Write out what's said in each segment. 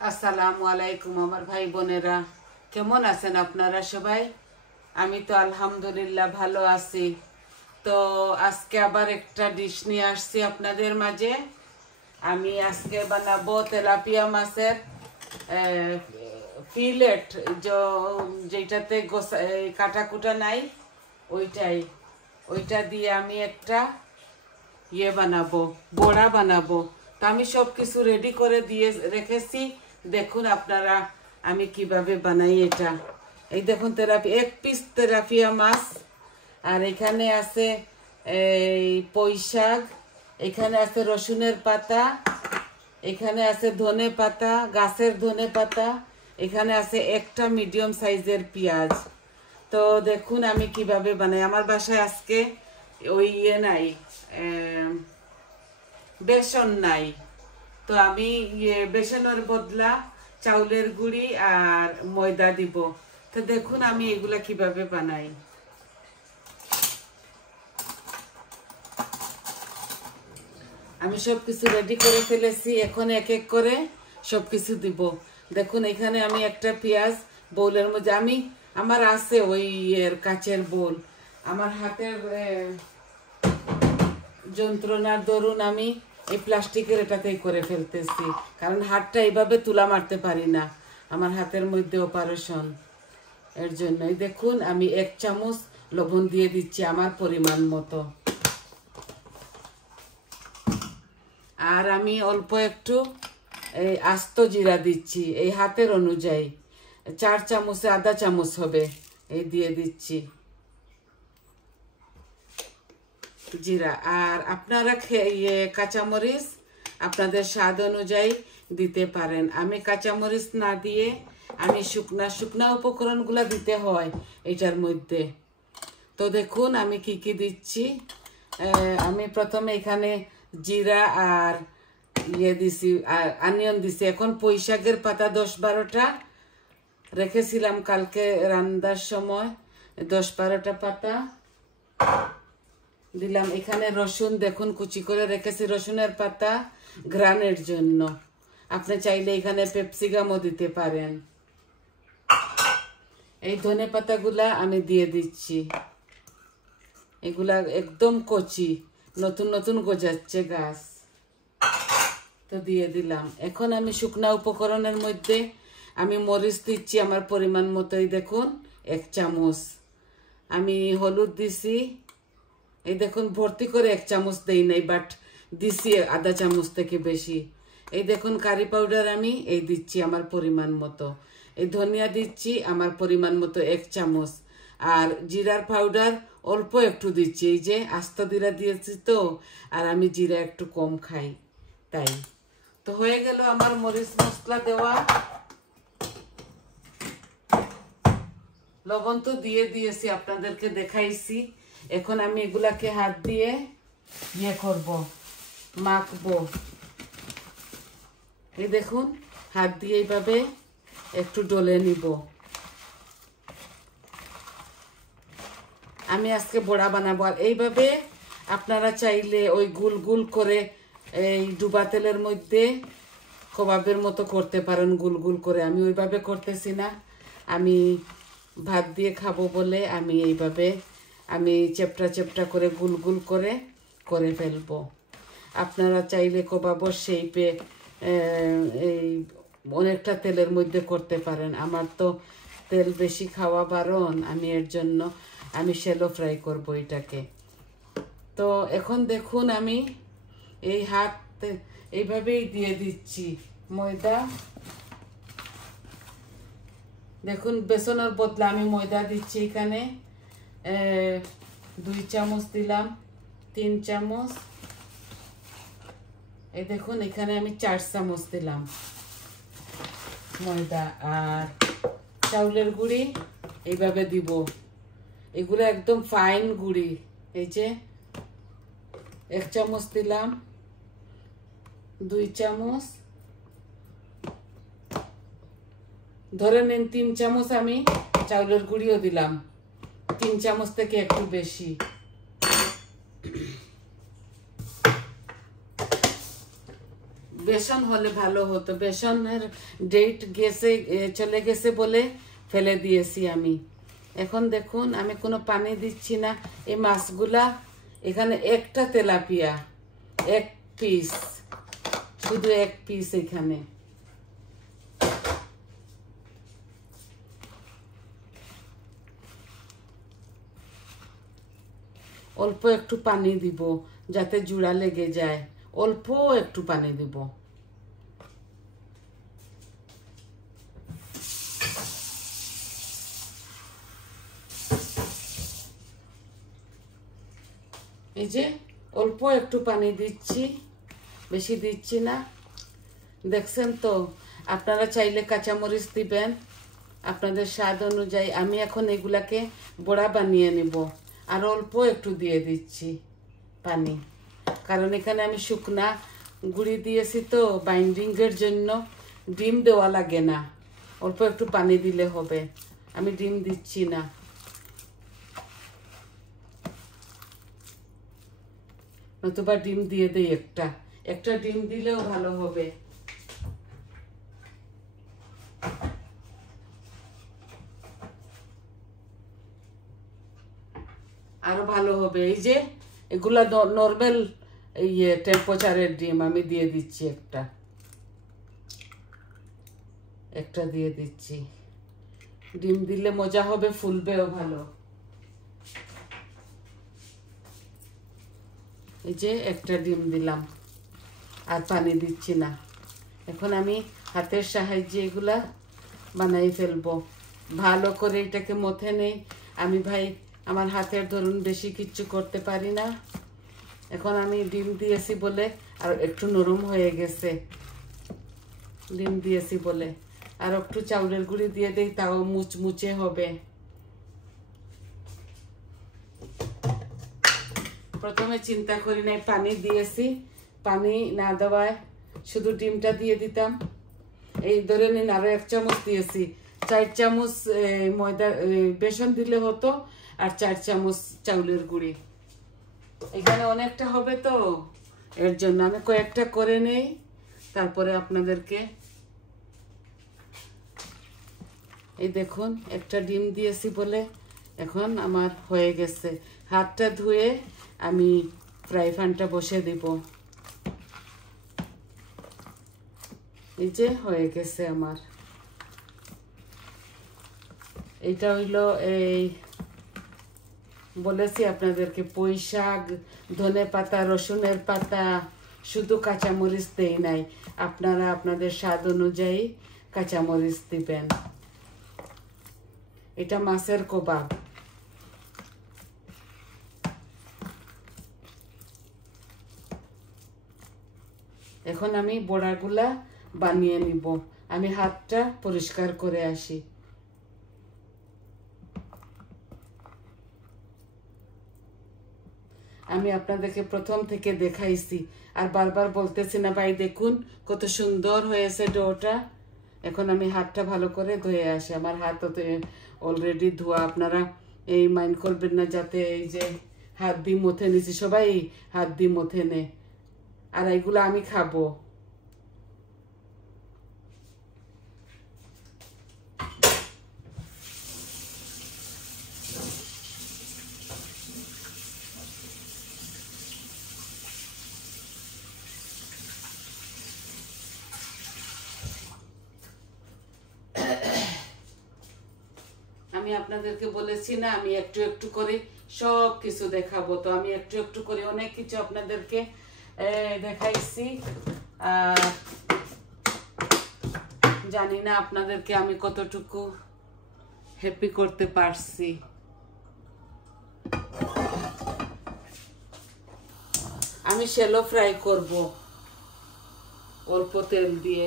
আসসালামু আলাইকুম আমার ভাই বোনেরা, কেমন আছেন আপনারা সবাই? আমি তো আলহামদুলিল্লাহ ভালো আছি। তো আজকে আবার একটা ডিশ নিয়ে আসছি আপনাদের মাঝে। আমি আজকে বানাবো তেলাপিয়া মাছের ফিলেট, যেটাতে কাটাকুটা নাই, ওইটা দিয়ে আমি একটা বানাবো, বড়া বানাবো। তো আমি সব কিছু রেডি করে দিয়ে রেখেছি। দেখুন আপনারা আমি কিভাবে বানাই এটা। এই দেখুন এক পিস তেলাপিয়া মাছ, আর এখানে আছে এই পুঁই শাক, এখানে আছে রসুনের পাতা, এখানে আছে ধনে পাতা, গাছের ধনে পাতা, এখানে আছে একটা মিডিয়াম সাইজের পেঁয়াজ। তো দেখুন আমি কিভাবে বানাই। আমার বাসায় আজকে ওই নাই, বেসন নাই। তো আমি বেসনের বদলা চাউলের গুঁড়ি আর ময়দা দিব। তো দেখুন আমি এগুলা কিভাবে বানাই। আমি সব কিছু রেডি করে ফেলেছি, এখন এক এক করে সব কিছু দিব। দেখুন এখানে আমি একটা পেঁয়াজ বোলের মধ্যে, আমার আছে ওই কাচের বোল। আমার হাতের যন্ত্রণার দরুন আমি এই প্লাস্টিকের এটাতেই করে ফেলতেছি, কারণ হাতটা এইভাবে তুলা মারতে পারি না, আমার হাতের মধ্যে অপারেশন, এর জন্যই। দেখুন আমি 1 চামচ লবণ দিয়ে দিচ্ছি আমার পরিমাণ মতো, আর আমি অল্প একটু এই আস্ত জিরা দিচ্ছি এই হাতের অনুযায়ী। 4 চামচে আধা চামচ হবে, এই দিয়ে দিচ্ছি জিরা। আর আপনারা কাঁচামরিচ আপনাদের স্বাদ অনুযায়ী দিতে পারেন। আমি কাঁচামরিচ না দিয়ে আমি শুকনা উপকরণগুলো দিতে হয় এটার মধ্যে। তো দেখুন আমি কি কি দিচ্ছি। আমি প্রথমে এখানে জিরা আর দিছি, আর অনিয়ন দিছি। এখন পুঁই শাকের পাতা 10-12টা রেখেছিলাম কালকে রান্নার সময়, 10-12টা পাতা দিলাম। এখানে রসুন দেখুন কুচি করে রেখেছি, রসুনের পাতা ঘ্রাণের জন্য। আপনি চাইলে এখানে পেপসিকামও দিতে পারেন। এই ধনে পাতাগুলা আমি দিয়ে দিচ্ছি, এগুলা একদম কচি, নতুন নতুন গজাচ্ছে গাছ। তো দিয়ে দিলাম। এখন আমি শুকনা উপকরণের মধ্যে আমি মরিচ দিচ্ছি আমার পরিমাণ মতোই। দেখুন 1 চামচ। আমি হলুদ দিছি, এই দেখুন ভর্তি করে 1 চামচ দেই নাই, বাট দিছি আধা চামচ থেকে বেশি। এই দেখুন কারি পাউডার আমি এই দিচ্ছি আমার পরিমাণ মতো। এই ধনিয়া দিচ্ছি আমার পরিমাণ মতো 1 চামচ। আর জিরার পাউডার অল্প একটু দিচ্ছি, এই যে আস্ত জিরা দিয়েছি তো, আর আমি জিরা একটু কম খাই তাই। তো হয়ে গেল আমার মরিচ মশলা দেওয়া। লবণ তো দিয়ে দিয়েছি, আপনাদেরকে দেখাইছি। এখন আমি এগুলাকে হাত দিয়ে করব, মাখবো। এই দেখুন হাত দিয়ে এইভাবে একটু ডলে নিব। আমি আজকে বড়া বানাবো। আর এইভাবে আপনারা চাইলে ওই গুল গুল করে এই ডুবা তেলের মধ্যে কবাবের মতো করতে পারেন, গুল গুল করে। আমি ওইভাবে করতেছি না, আমি ভাত দিয়ে খাবো বলে আমি এইভাবে আমি চেপটা চেপটা করে গুল গুল করে করে ফেলবো। আপনারা চাইলে কবাবর শেপে এই অনেকটা তেলের মধ্যে করতে পারেন। আমার তো তেল বেশি খাওয়া বারণ, আমি এর জন্য আমি শ্যালো ফ্রাই করব এটাকে। তো এখন দেখুন আমি এই হাত এইভাবেই দিয়ে দিচ্ছি ময়দা। দেখুন বেসনের বদলে আমি ময়দা দিচ্ছি। এখানে 2 চামচ দিলাম, 3 চামচ। এই দেখুন এখানে আমি 4 চামচ দিলাম ময়দা। আর চাউলের গুঁড়ি এইভাবে দিব, এগুলো একদম ফাইন গুঁড়ি। এই যে 1 চামচ দিলাম, 2 চামচ, ধরে নিন 3 চামচ আমি চাউলের গুঁড়িও দিলাম, 3 চামচ থেকে একটু বেশি। বেসন হলে ভালো হতো, বেসনের ডেট গেছে, চলে গেছে বলে ফেলে দিয়েছি আমি। এখন দেখুন আমি কোনো পানি দিচ্ছি না। এই মাছগুলা এখানে একটা তেলাপিয়া, এক পিস, শুধু এক পিস এখানে। অল্প একটু পানি দিব যাতে জুড়া লেগে যায়, অল্প একটু পানি দিব। এই যে অল্প একটু পানি দিচ্ছি, বেশি দিচ্ছি না। দেখছেন তো, আপনারা চাইলে কাঁচামরিচ দিবেন আপনাদের স্বাদ অনুযায়ী। আমি এখন এগুলাকে বড়া বানিয়ে নিব, আর অল্প একটু দিয়ে দিচ্ছি পানি, কারণ এখানে আমি শুকনা গুঁড়ি দিয়েছি তো বাইন্ডিংয়ের জন্য। ডিম দেওয়া লাগে না, অল্প একটু পানি দিলে হবে। আমি ডিম দিচ্ছি না। নতুবা ডিম দিয়ে দেই একটা, একটা ডিম দিলেও ভালো হবে। আরো ভালো হবে। এই যে এগুলা নর্মাল টেম্পারেচারের ডিম আমি দিয়ে দিচ্ছি একটা, একটা দিয়ে দিচ্ছি। ডিম দিলে মজা হবে, ফুলবেও ভালো। এই যে একটা ডিম দিলাম, আর পানি দিচ্ছি না। এখন আমি হাতের সাহায্যে এগুলা বানাই ফেলবো। ভালো করে এটাকে মথে নেই আমি। ভাই আমার হাতের ধরুন বেশি কিচ্ছু করতে পারি না। এখন আমি ডিম দিয়েছি বলে আর একটু নরম হয়ে গেছে, ডিম দিয়েছি বলে। আর একটু চাউলের গুঁড়ি দিয়ে দেই, তাও মুচমুচে হবে। প্রথমে চিন্তা করি নাই, পানি দিয়েছি, পানি না দেওয়ায় শুধু ডিমটা দিয়ে দিতাম। এই ধরে নিন আরো 1 চামচ দিয়েছি। 4 চামচ ময়দা বেসন দিলে হতো, আর 4 চামচ চাউলের গুঁড়ি। এখানে অনেকটা হবে তো, এর জন্য আমি কয়েকটা করে নেই, তারপরে আপনাদেরকে। এই দেখুন একটা ডিম দিয়েছি বলে এখন আমার হয়ে গেছে। হাতটা ধুয়ে আমি ফ্রাই প্যানটা বসে দিব। এই যে হয়ে গেছে আমার। এইটা হইলো এই বলেছি আপনাদেরকে, পুঁই শাক, ধনে পাতা, রসুনের পাতা, শুধু কাঁচামরিচ দেই নাই। আপনারা আপনাদের স্বাদ অনুযায়ী কাঁচামরিচ দিবেন। এটা মাছের কাবাব। এখন আমি বড়াগুলা বানিয়ে নিব। আমি হাতটা পরিষ্কার করে আসি। আমি আপনাদেরকে প্রথম থেকে দেখাইছি, আর বারবার বলতেছি না ভাই দেখুন কত সুন্দর হয়েছে ডোটা। এখন আমি হাতটা ভালো করে ধুয়ে আসি। আমার হাত তো অলরেডি ধোয়া, আপনারা এই মাইন্ড করবেন না যাতে এই যে হাত দিয়ে মথে নিছি, সবাই হাত দিয়ে মথে নে। আর এইগুলো আমি খাবো। আমি আপনাদেরকে বলেছি না আমি একটু একটু করে সব কিছু দেখাবো, তো আমি একটু একটু করে অনেক কিছু আপনাদেরকে দেখাইছি। আর জানি না আপনাদেরকে আমি কতটুকু হ্যাপি করতে পারছি। আমি শ্যালো ফ্রাই করব অল্প তেল দিয়ে।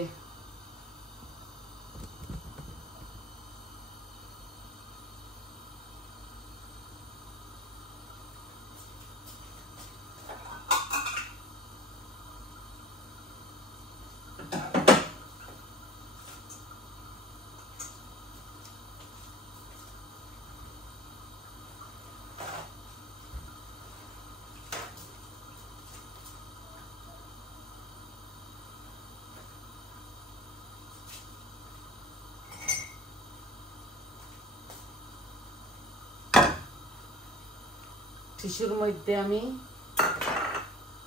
টিস্যুর মধ্যে আমি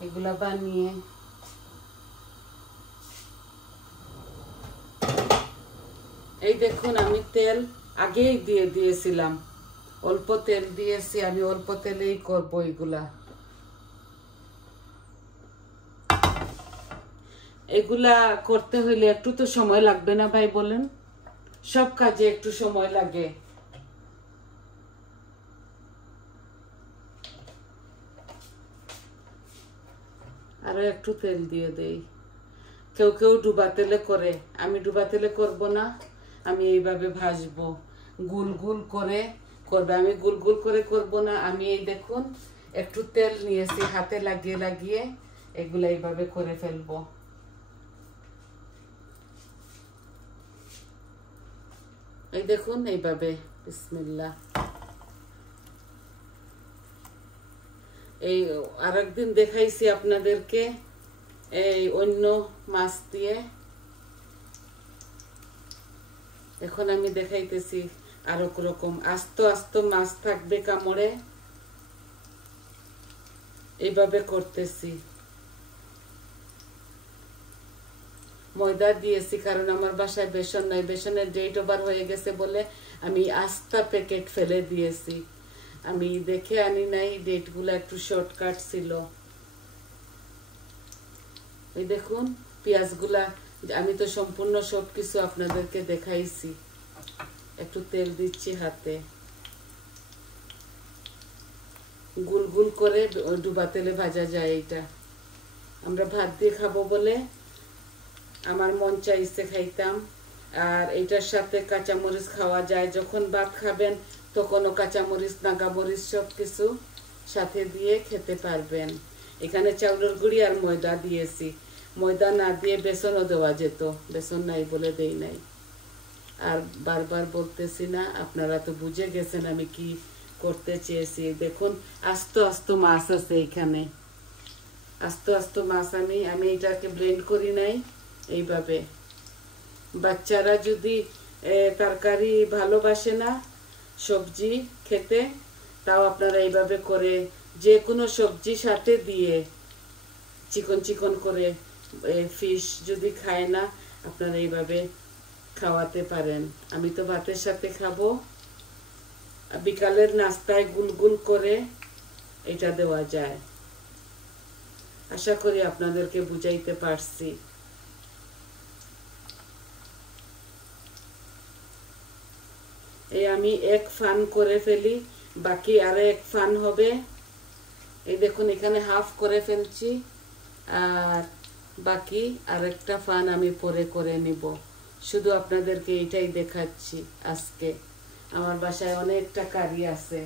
এগুলা বানিয়ে এই দেখুন আমি তেল আগেই দিয়ে দিয়েছিলাম, অল্প তেল দিয়েছি, আমি অল্প তেলেই করবো এগুলা। এগুলা করতে হইলে একটু তো সময় লাগবে না ভাই বলেন? সব কাজে একটু সময় লাগে। আরো একটু তেল দিয়ে দেই। কেউ কেউ ডুবা তেলে করে, আমি ডুবা তেলে করবো না, আমি এইভাবে ভাজবো, গুল গুল করে করবে। আমি গুল গুল করে করবো না, আমি এই দেখুন একটু তেল নিয়েছি, হাতে লাগিয়ে লাগিয়ে এগুলা এইভাবে করে ফেলবো। এই দেখুন এইভাবে, বিসমিল্লাহ। এই আরেকদিন দেখাইছি আপনাদেরকে এই অন্য মাছ দিয়ে, এখন আমি দেখাইতেছি আরো রকম। আস্ত আস্ত মাছ থাকবে কামড়ে, এইভাবে করতেছি। ময়দা দিয়েছি কারণ আমার বাসায় বেসন নাই, বেসনের ডেট ওভার হয়ে গেছে বলে আমি আস্তা প্যাকেট ফেলে দিয়েছি। আমি দেখে আনি নাই, ডেটগুলো একটু শর্টকাট ছিল। এই দেখুন পেঁয়াজগুলা, আমি তো সম্পূর্ণ সবকিছু আপনাদেরকে দেখাইছি। একটু তেল দিচ্ছি হাতে, গুল গুল করে ডুবা তেলে ভাজা যায়। এইটা আমরা ভাত দিয়ে খাবো বলে আমার মন চাইছে খাইতাম। আর এটার সাথে কাঁচামরিচ খাওয়া যায়, যখন ভাত খাবেন তখনও কাঁচামরিচ নাগামরিচ সব কিছু সাথে দিয়ে খেতে পারবেন। এখানে চাউলের গুঁড়ি আর ময়দা দিয়েছি, ময়দা না দিয়ে বেসনও দেওয়া যেত, বেসন নাই বলে দেই নাই। আর বারবার বলতেছি না, আপনারা তো বুঝে গেছেন আমি কি করতে চেয়েছি। দেখুন আস্ত আস্ত মাছ আছে এখানে, আস্ত আস্ত মাছ। আমি এটাকে ব্লেন্ড করি নাই। এইভাবে বাচ্চারা যদি তরকারি ভালোবাসে না, সবজি খেতে, তাও আপনারা এইভাবে করে যে কোনো সবজি সাথে দিয়ে চিকন চিকন করে, ফিশ যদি খায় না আপনারা এইভাবে খাওয়াতে পারেন। আমি তো ভাতের সাথে খাবো, বিকালের নাস্তায় গুলগুল করে এটা দেওয়া যায়। আশা করি আপনাদেরকে বুঝাইতে পারছি। এই আমি এক ফান করে ফেলি, বাকি আরো এক ফান হবে। এই দেখুন এখানে হাফ করে ফেলছি, আর বাকি আরেকটা ফান আমি পরে করে নিব। শুধু আপনাদেরকে এটাই দেখাচ্ছি আজকে। আমার বাসায় অনেকটা কারি আছে।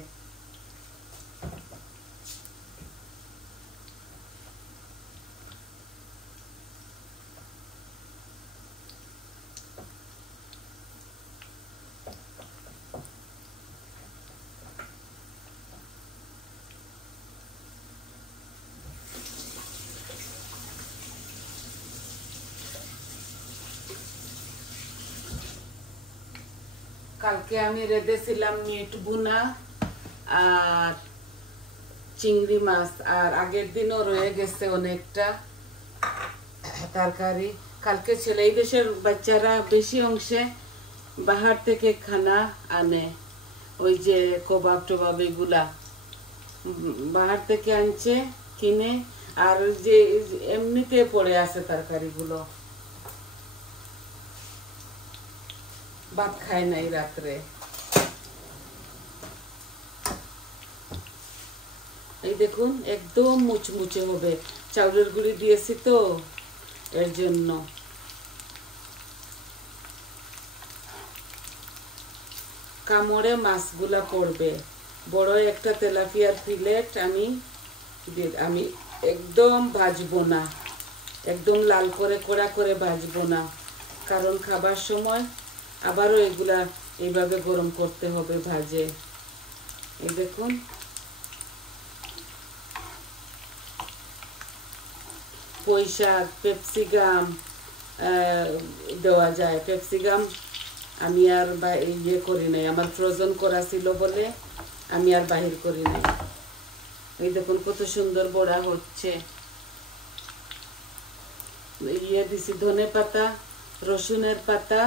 কালকে আমি রেঁধেছিলাম মিট ভুনা আর চিংড়ি মাছ, আর আগের দিনও রয়ে গেছে অনেকটা তরকারি। কালকে ছেলে, এই দেশের বাচ্চারা বেশি অংশে বাহার থেকে খানা আনে, ওই যে কবাব টবাব এগুলা বাহার থেকে আনছে কিনে, আর যে এমনিতে পড়ে আছে তরকারিগুলো, ভাত খায় নাই রাত্রে। এই দেখুন একদম মুচমুচে হবে, চাউলের গুঁড়ি দিয়েছি তো এর জন্য। কামড়ে মাছগুলা পড়বে। বড় একটা তেলাপিয়ার ফিলেট আমি একদম ভাজবো না, একদম লাল করে কড়া করে ভাজবো না, কারণ খাবার সময় আবারও এগুলা এইভাবে গরম করতে হবে ভাজে। এই দেখুন পুঁইশাক, ক্যাপসিকাম দেওয়া যায়। ক্যাপসিকাম আমি আর ইয়ে করি নাই, আমার ফ্রোজেন করা ছিল বলে আমি আর বাহির করি নাই। এই দেখুন কত সুন্দর বড়া হচ্ছে। দিছি ধনে পাতা, রসুনের পাতা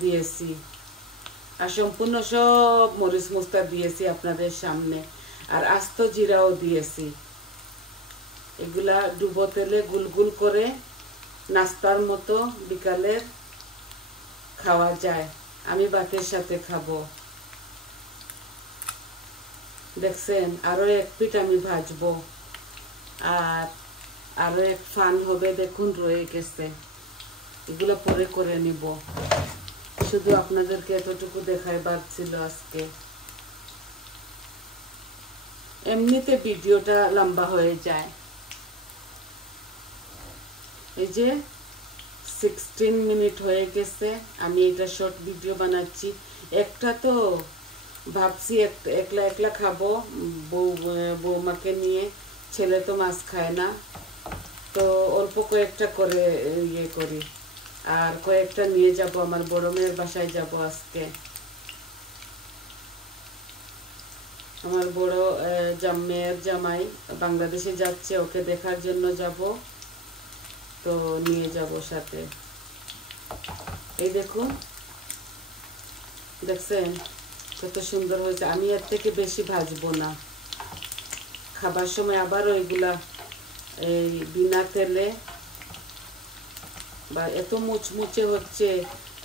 দিয়েছি, আর সম্পূর্ণ সব মরিচ মশলা দিয়েছি আপনাদের সামনে, আর আস্ত জিরাও দিয়েছি। এগুলা ডুবো তেলে গুলগুল করে নাস্তার মতো বিকালে খাওয়া যায়। আমি ভাতের সাথে খাবো। দেখছেন, আরো এক পিঠ আমি ভাজবো, আর আরো এক ফান হবে, দেখুন রয়ে গেছে। এগুলো পরে করে নিব, শুধু আপনাদেরকে এতটুকু দেখাইবার ছিল আজকে। এমনিতে ভিডিওটা লম্বা হয়ে যায়। এই যে 16 মিনিট হয়ে গেছে, আমি এটা শর্ট ভিডিও বানাচ্ছি। একটা তো ভাবছি একলা একলা খাবো, বৌমাকে নিয়ে, ছেলে তো মাছ খায় না, তো অল্প কয়েকটা করে ইয়ে করি, আর কয়েকটা নিয়ে যাব, আমার বড় মেয়ের বাসায় যাব আজকে। আমার বড় মেয়ের জামাই বাংলাদেশে যাচ্ছে, ওকে দেখার জন্য যাব, তো নিয়ে যাব সাথে। এই দেখুন, দেখছেন কত সুন্দর হয়েছে। আমি এর থেকে বেশি ভাজবো না, খাবার সময় আবারও এগুলা এই বিনা তেলে, বা এত মুচমুচে হচ্ছে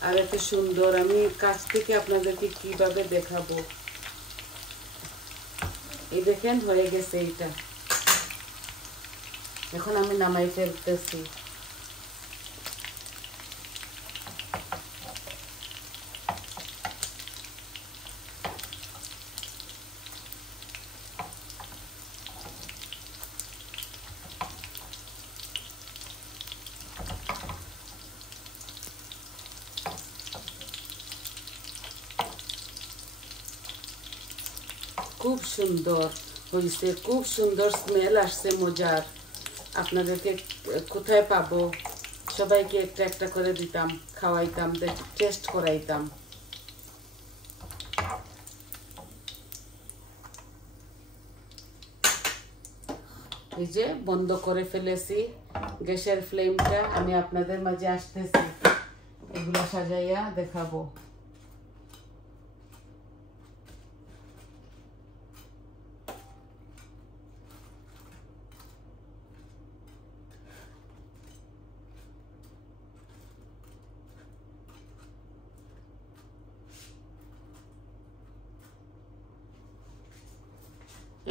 আর এত সুন্দর। আমি কাছ থেকে আপনাদেরকে কিভাবে দেখাবো। এই দেখেন হয়ে গেছে এইটা, এখন আমি নামাই ফেলতেছি। খুব সুন্দর হয়েছে, খুব সুন্দর স্মেল আসছে, মজার। আপনাদেরকে কোথায় পাবো, সবাইকে একটা একটা করে দিতাম, খাওয়াইতাম, টেস্ট করাইতাম। এই যে বন্ধ করে ফেলেছি গ্যাসের ফ্লেমটা, আমি আপনাদের মাঝে আসতেছি, এগুলো সাজাইয়া দেখাবো।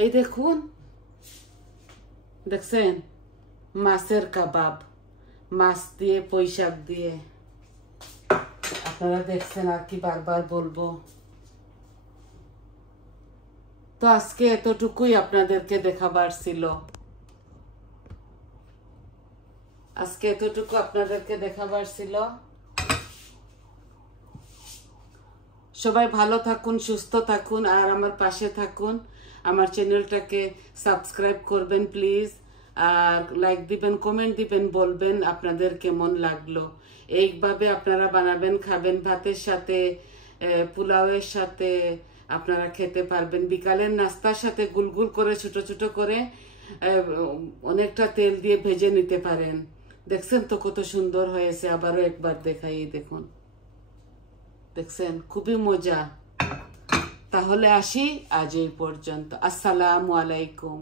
এই দেখুন, দেখছেন মাছের কাবাব, মাছ দিয়ে পুঁই শাক দিয়ে। আপনারা দেখছেন, আর কি বারবার বলবো। তো আজকে এতটুকুই আপনাদেরকে দেখাবার ছিল, আজকে এতটুকু আপনাদেরকে দেখাবার ছিল। সবাই ভালো থাকুন, সুস্থ থাকুন, আর আমার পাশে থাকুন। আমার চ্যানেলটাকে সাবস্ক্রাইব করবেন প্লিজ, আর লাইক দিবেন, কমেন্ট দিবেন, বলবেন আপনাদের কেমন লাগলো। এইভাবে আপনারা বানাবেন, খাবেন, ভাতের সাথে, পোলাওয়ের সাথে আপনারা খেতে পারবেন। বিকালের নাস্তার সাথে গুলগুল করে ছোট ছোট করে অনেকটা তেল দিয়ে ভেজে নিতে পারেন। দেখছেন তো কত সুন্দর হয়েছে, আবারও একবার দেখাই, দেখুন, দেখছেন খুবই মজা। তাহলে আসি, আজ এই পর্যন্ত। আসসালামু আলাইকুম।